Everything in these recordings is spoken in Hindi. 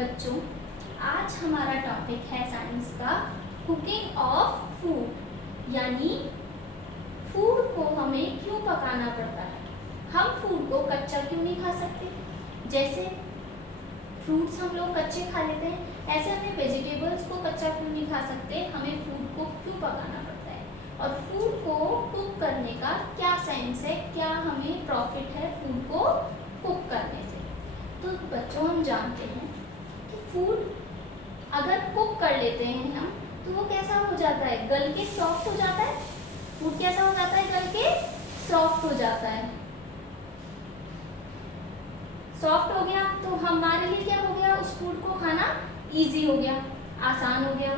बच्चों, आज हमारा टॉपिक है साइंस का कुकिंग ऑफ फूड, यानी फूड को हमें क्यों पकाना पड़ता है। हम फूड को कच्चा क्यों नहीं खा सकते। जैसे फ्रूट्स हम लोग कच्चे खा लेते हैं, ऐसे हमें वेजिटेबल्स को कच्चा क्यों नहीं खा सकते। हमें फूड को क्यों पकाना पड़ता है और फूड को कुक करने का क्या साइंस है, क्या हमें प्रॉफिट है फूड को कुक करने से। तो बच्चों, हम जानते हैं कि फूड अगर कुक कर लेते हैं हम तो वो कैसा हो जाता है, गल के सॉफ्ट हो जाता है। फूड कैसा हो जाता है, गल के सॉफ्ट हो जाता है। सॉफ्ट हो गया तो हमारे लिए क्या हो गया, उस फूड को खाना इजी हो गया, आसान हो गया।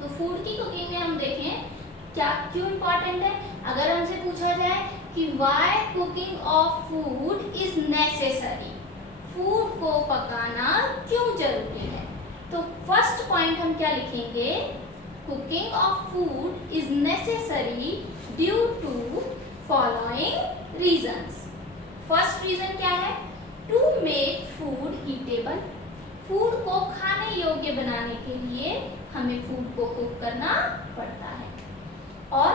तो फूड की कुकिंग में हम देखें क्या क्यों इम्पोर्टेंट है। अगर हमसे पूछा जाए कि why cooking of food is necessary, food को पकाना क्यों जरूरी है, तो फर्स्ट पॉइंट हम क्या लिखेंगे, cooking of food is necessary due to following reasons. First reason क्या है, to make food eatable, food को खाने योग्य बनाने के लिए हमें फूड को कुक करना पड़ता है। और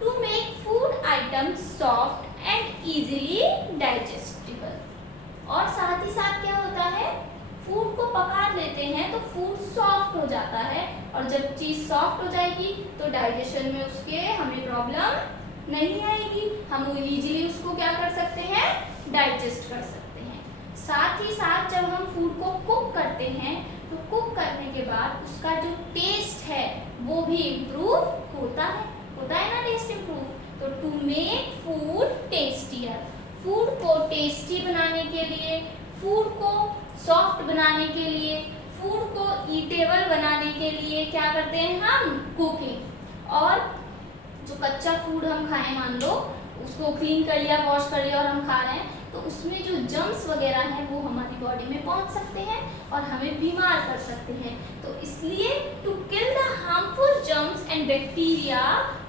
to make food item soft and easily digestible, और साथ ही साथ क्या होता है, फूड को पका लेते हैं तो फूड सॉफ्ट हो जाता है, और जब चीज सॉफ्ट हो जाएगी तो डाइजेशन में उसके हमें प्रॉब्लम नहीं आएगी, हम इजीली उसको क्या कर सकते हैं, डाइजेस्ट कर सकते हैं। साथ ही साथ जब हम फूड को कुक करते हैं तो कुक करने के बाद उसका जो टेस्ट है वो भी इम्प्रूव होता है ना, टेस्ट इम्प्रूव। तो to make food tastier, food को टेस्टी बनाने के लिए, फूड को सॉफ्ट बनाने के लिए, फूड को ईटेबल बनाने के लिए क्या करते हैं हम, कुकिंग। और जो कच्चा फूड हम खाएं, मान लो उसको क्लीन कर लिया, वॉश कर लिया और हम खा रहे हैं, तो उसमें जो जर्म्स वगैरह हैं वो हमारी बॉडी में पहुंच सकते हैं और हमें बीमार कर सकते हैं। तो इसलिए to kill the harmful germs and bacteria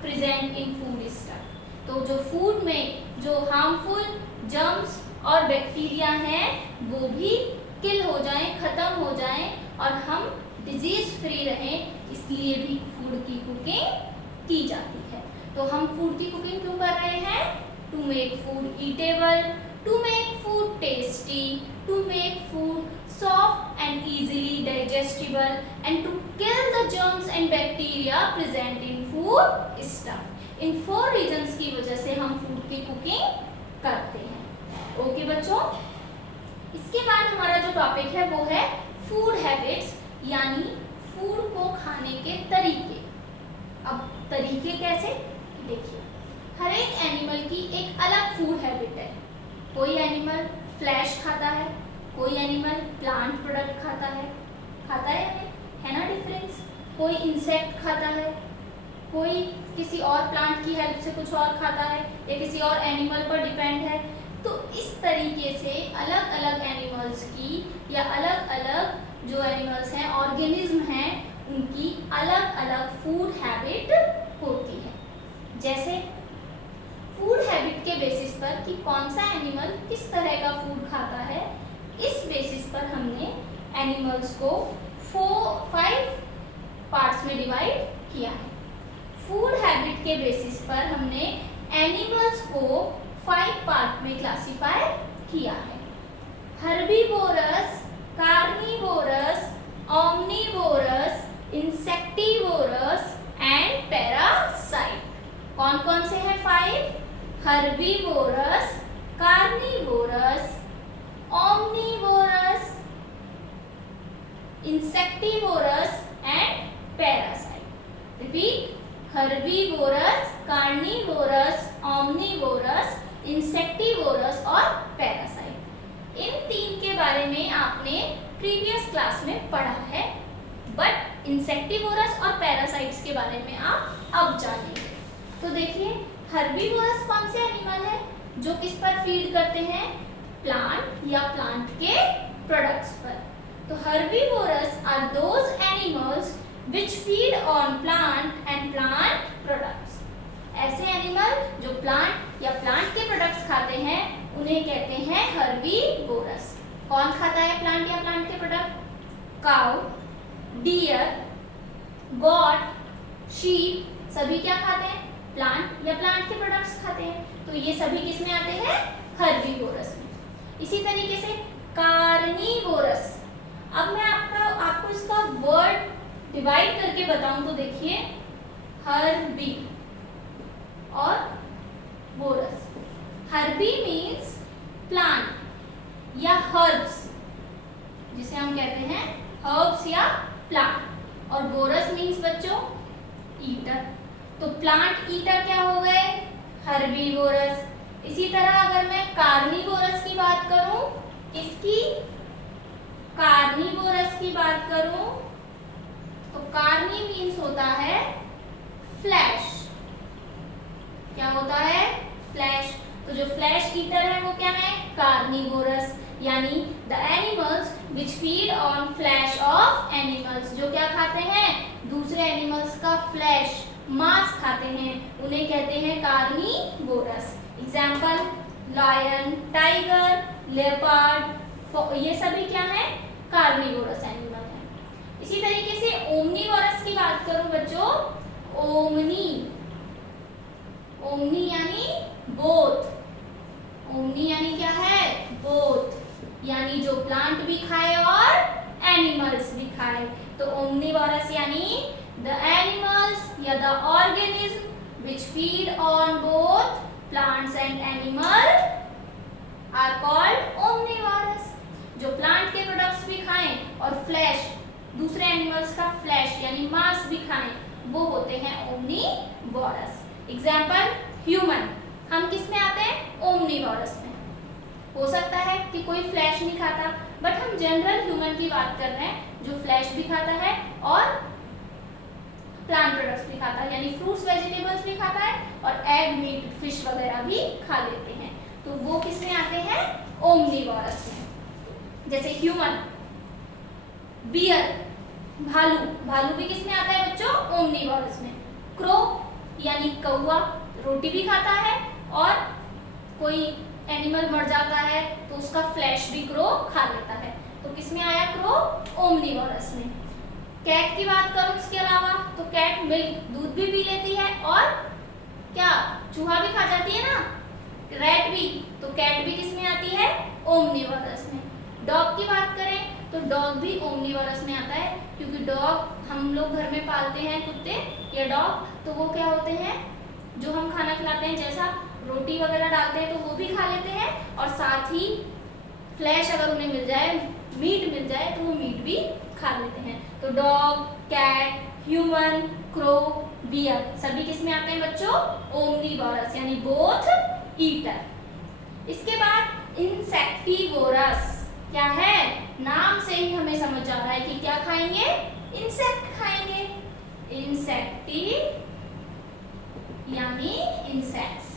present in food stuff, तो जो फूड में जो हार्मफुल जर्म्स और बैक्टीरिया हैं वो भी किल हो जाएं, खत्म हो जाएं और हम डिजीज फ्री रहें, इसलिए भी फूड की कुकिंग की जाती है। तो हम फूड की कुकिंग क्यों कर रहे हैं, to make food eatable, to make food tasty, to make food soft and easily digestible and to kill the germs and bacteria present in food stuff। In 4 reasons की वजह से हम फूड की कुकिंग करते हैं। ओके बच्चों, इसके बाद हमारा जो टॉपिक है वो है फूड हैबिट्स, यानी फूड को खाने के तरीके। अब तरीके कैसे, देखिए हर एक एनिमल की एक अलग फूड हैबिट है। कोई एनिमल फ्लैश खाता है, कोई एनिमल प्लांट प्रोडक्ट खाता है है ना डिफरेंस। कोई इंसेक्ट खाता है, कोई किसी और प्लांट की हेल्प से कुछ और खाता है या किसी और एनिमल पर डिपेंड है। तो इस तरीके से अलग अलग एनिमल्स की या अलग अलग जो एनिमल्स हैं, ऑर्गेनिज्म हैं, उनकी अलग अलग फूड हैबिट होती है। जैसे फूड हैबिट के बेसिस पर कि कौन सा एनिमल किस तरह का फूड खाता है, इस बेसिस पर हमने एनिमल्स को 5 पार्ट्स में डिवाइड किया है। फूड हैबिट के बेसिस पर हमने एनिमल्स को 5 पार्ट में क्लासिफाई किया है। Herbivorous, carnivorous, omnivorous, insectivorous and parasite. कौन कौन से हैं 5, herbivorous, carnivorous, omnivorous, insectivorous and parasite। repeat, herbivorous, carnivorous, omnivorous, insectivorous और parasite। इन 3 के बारे में आपने प्रीवियस क्लास में पढ़ा है, बट इंसेक्टिवोरस और पैरासाइट्स के बारे में आप अब जानेंगे। तो देखिए हर्बीवोरस कौन से एनिमल है जो किस पर फीड करते हैं, प्लांट या प्लांट के प्रोडक्ट्स पर। तो herbivorous are those animals which feed on plant and plant products. ऐसे एनिमल जो प्लांट या प्लांट के प्रोडक्ट्स खाते हैं उन्हें कहते हैं हर्बीवोरस। कौन खाता है प्लांट या प्लांट के product, cow, deer, goat, sheep सभी क्या खाते हैं? प्लांट या प्लांट के प्रोडक्ट्स खाते हैं। तो ये सभी किस में आते हैं? हर्बीवोरस में। इसी तरीके से कार्निवोरस। अब मैं आपको इसका वर्ड डिवाइड करके बताऊं तो देखिए, हर्बी और वोरस। हर्बी मीन्स प्लांट या हर्ब्स, जिसे हम कहते हैं हर्ब्स या प्लांट, और वोरस मीन्स बच्चों ईटर। तो प्लांट ईटर क्या हो गए? हर्बीवोरस। इसी तरह अगर मैं कार्निवोरस की बात करूं, इसकी कार्निवोरस की बात करूं तो कार्नी मीन्स होता है फ्लैश। क्या होता है? फ्लैश। तो जो फ्लैश ईटर है वो क्या है? कार्निवोरस, यानी the animals which feed on flash of animals, जो क्या खाते हैं? दूसरे एनिमल्स का फ्लैश, मांस खाते हैं, उन्हें कहते हैं carnivorous. Example, lion, tiger, leopard, ये सभी क्या है? कार्निवोरस एनिमल है। इसी तरीके से ओमनीवोरस की बात करूं बच्चों, ओमनी, ओमनी यानी बोथ। ओमनी यानी क्या है? बोथ, यानी जो प्लांट भी खाए और एनिमल्स भी खाए। तो ओमनीवोरस यानी द एनिमल्स या the organism which feed on both plants and animal are called omnivorous. जो प्लांट के प्रोडक्ट्स भी खाएं और फ्लैश, दूसरे एनिमल्स का फ्लैश यानी मांस भी खाएं, वो होते हैं ओमनीवोरस। एग्जाम्पल, ह्यूमन, हम किस में आते हैं? ओमनीवोरस में। हो सकता है कि कोई फ्लैश नहीं खाता, बट हम जनरल ह्यूमन की बात कर रहे हैं जो फ्लैश भी खाता है और प्लांट प्रोडक्ट्स भी खाता है, यानी फ्रूट्स वेजिटेबल्स भी खाता है और एग, मीट, फिश वगैरह भी खा लेते हैं। तो वो किस में आते हैं? ओमनीवोरस में। जैसे ह्यूमन, बियर, भालू, भालू भी किस में आता है बच्चों? ओमनीवोरस में। क्रो यानी कौवा, रोटी भी खाता है और कोई एनिमल मर जाता है तो उसका फ्लैश भी क्रो खा लेता है। तो किस में आया क्रो? ओमनीवोरस में। कैट की बात करूं इसके अलावा तो कैट मिल्क, दूध भी पी लेती है और क्या, चूहा भी खा जाती है ना, रैट भी। तो कैट भी किस में आती है? ओमनीवोरस में। डॉग की बात करें तो डॉग भी ओमनीवोरस में आता है, क्योंकि डॉग हम लोग घर में पालते हैं, कुत्ते या डॉग, तो वो क्या होते हैं, जो हम खाना खिलाते हैं, जैसा रोटी वगैरह डालते हैं तो वो भी खा लेते हैं, और साथ ही फ्लैश अगर उन्हें मिल जाए, मीट मिल जाए तो वो मीट भी खा लेते हैं। तो dog, cat, human, crow, bear सभी किस में आते हैं बच्चों? ओमनीवोरस, यानी बोथ ईटर। इसके बाद इंसेक्टिवोरस क्या है? नाम से ही हमें समझ आ रहा है कि क्या खाएंगे? इंसेक्ट खाएंगे। इंसेक्टी यानी इंसेक्ट्स।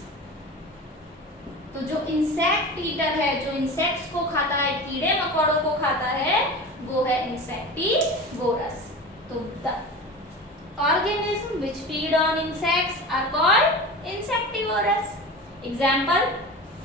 तो जो इंसेक्ट ईटर है, जो इंसेक्ट्स को खाता है, कीड़े मकोड़ों को खाता है, वो है इंसेक्टिवोरस। तो the organism which feed on insects are called insectivorous. Example,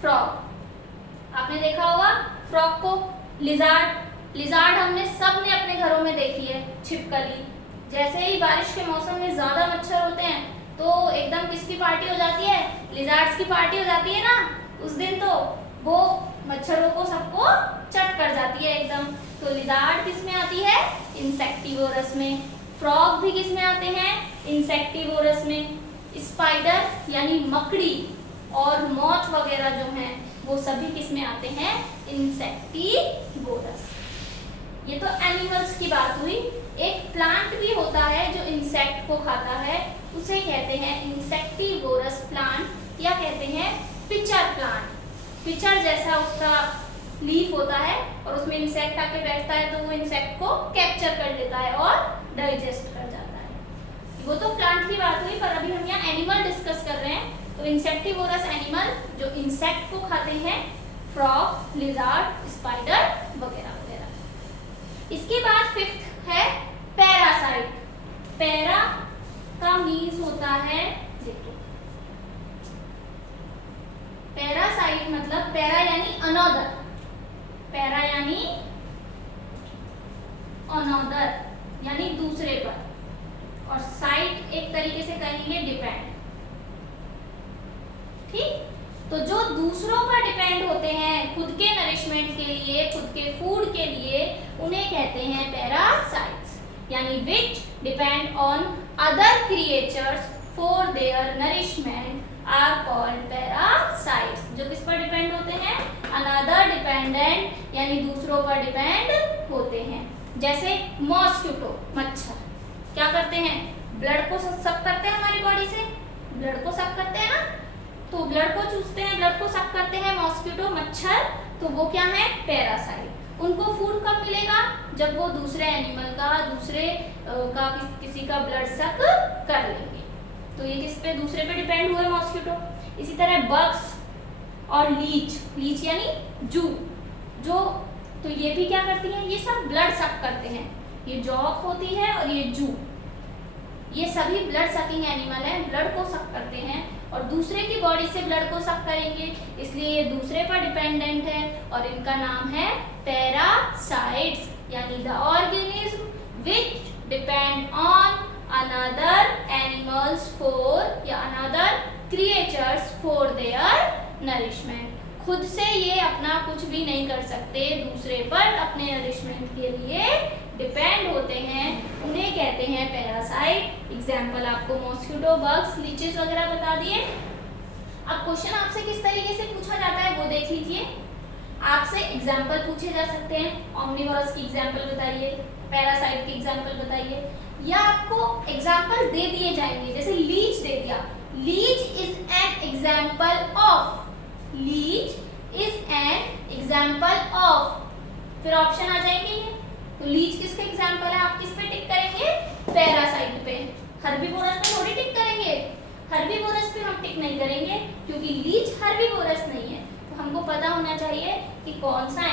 frog. आपने देखा होगा फ्रॉग को। लिजार्ड, लिजार्ड हमने सबने अपने घरों में देखी है, छिपकली। जैसे ही बारिश के मौसम में ज्यादा मच्छर होते हैं तो एकदम किसकी पार्टी हो जाती है? लिजार्ड्स की पार्टी हो जाती है ना। उस दिन तो वो मच्छरों को सबको चट कर जाती है एकदम। तो लिजार्ड किस में आती है? इंसेक्टिवोरस में। फ्रॉग भी किस में आते हैं? इंसेक्टिवोरस में। स्पाइडर यानी मकड़ी और मॉथ वगैरह जो हैं वो सभी किस में आते हैं? इंसेक्टिवोरस। ये तो एनिमल्स की बात हुई। एक प्लांट भी होता है जो इंसेक्ट को खाता है, उसे कहते हैं इंसेक्टिवोरस प्लांट, या कहते हैं पिचर प्लांट। पिचर जैसा उसका लीफ होता है और उसमें इंसेक्ट आके बैठता है तो वो इंसेक्ट को कैप्चर कर लेता है और डाइजेस्ट कर जाता है। वो तो प्लांट की बात हुई, पर अभी हम यहाँ एनिमल डिस्कस कर रहे हैं। तो इंसेक्टिवोरस एनिमल जो इंसेक्ट को खाते हैं, फ्रॉग, लिजार्ड, स्पाइडर वगैरह वगैरह। इसके बाद फिफ्थ है पैरासाइट। पैरा का मीन्स होता है, देखो पैरासाइट मतलब पैरा यानी अनदर, पैरा यानी अनदर यानी दूसरे पर, और साइड एक तरीके से कहेंगे डिपेंड। ठीक, तो जो दूसरों पर डिपेंड होते हैं खुद के नरिशमेंट के लिए, खुद के फूड के लिए, उन्हें कहते हैं पैरासाइट्स, यानी which depend on other creatures for their nourishment are called parasites. जो किस पर डिपेंड होते हैं? अनदर डिपेंडेंट, यानी दूसरों पर डिपेंड होते हैं। जैसे मॉस्किटो, मच्छर क्या करते हैं? ब्लड को सक करते हैं, हमारी बॉडी से ब्लड को सक करते हैं ना, तो ब्लड को चूसते हैं, ब्लड को सक करते हैं मॉस्किटो, मच्छर, तो वो क्या है? पैरासाइट। उनको फूड कब मिलेगा? जब वो दूसरे एनिमल का, दूसरे का किसी का ब्लड सक कर लेंगे। तो ये किस पे? दूसरे पे डिपेंड हुए मॉस्किटो। इसी तरह बग्स और लीच, लीच यानी जू, जो तो ये भी क्या करती हैं? ये सब ब्लड सक करते हैं। ये जॉक होती है और ये जू, ये सभी ब्लड सकिंग एनिमल हैं, ब्लड को सक करते हैं और दूसरे की बॉडी से ब्लड को सक करेंगे, इसलिए ये दूसरे पर डिपेंडेंट है और इनका नाम है पैरासाइट्स, यानी the organism which depend on another animals for या another creatures for their nourishment. खुद से ये अपना कुछ भी नहीं कर सकते, दूसरे पर अपने नरिशमेंट के लिए डिपेंड होते हैं, उन्हें कहते हैं पैरासाइट। एग्जाम्पल आपको मॉस्किटो, बग्स, लीचेस वगैरह बता दिए। अब क्वेश्चन आपसे किस तरीके से पूछा जाता है वो देख लीजिए। आपसे एग्जाम्पल पूछे जा सकते हैं, ओमनिवोरस की एग्जाम्पल बताइए, पैरासाइट की एग्जाम्पल बताइए, या आपको एग्जाम्पल दे दिए जाएंगे। जैसे लीच दे दिया, leech is an example of, leech is an example of, फिर ऑप्शन आ जाएंगे। तो लीच किसका एग्जाम्पल है? आप किस पे टिक करेंगे? पैरासाइट पे। हर्बीवोरस पे थोड़ी टिक करेंगे, हर्बीवोरस पे हम टिक नहीं करेंगे क्योंकि लीच हर्बीवोरस नहीं है। तो हमको पता होना चाहिए कि कौन सा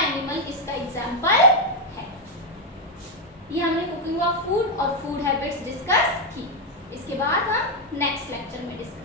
एनिमल किसका एग्जाम्पल है। ये हमने कुकिंग ऑफ फूड और फूड हैबिट्स डिस्कस की। इसके बाद हम नेक्स्ट लेक्चर में डिस्कस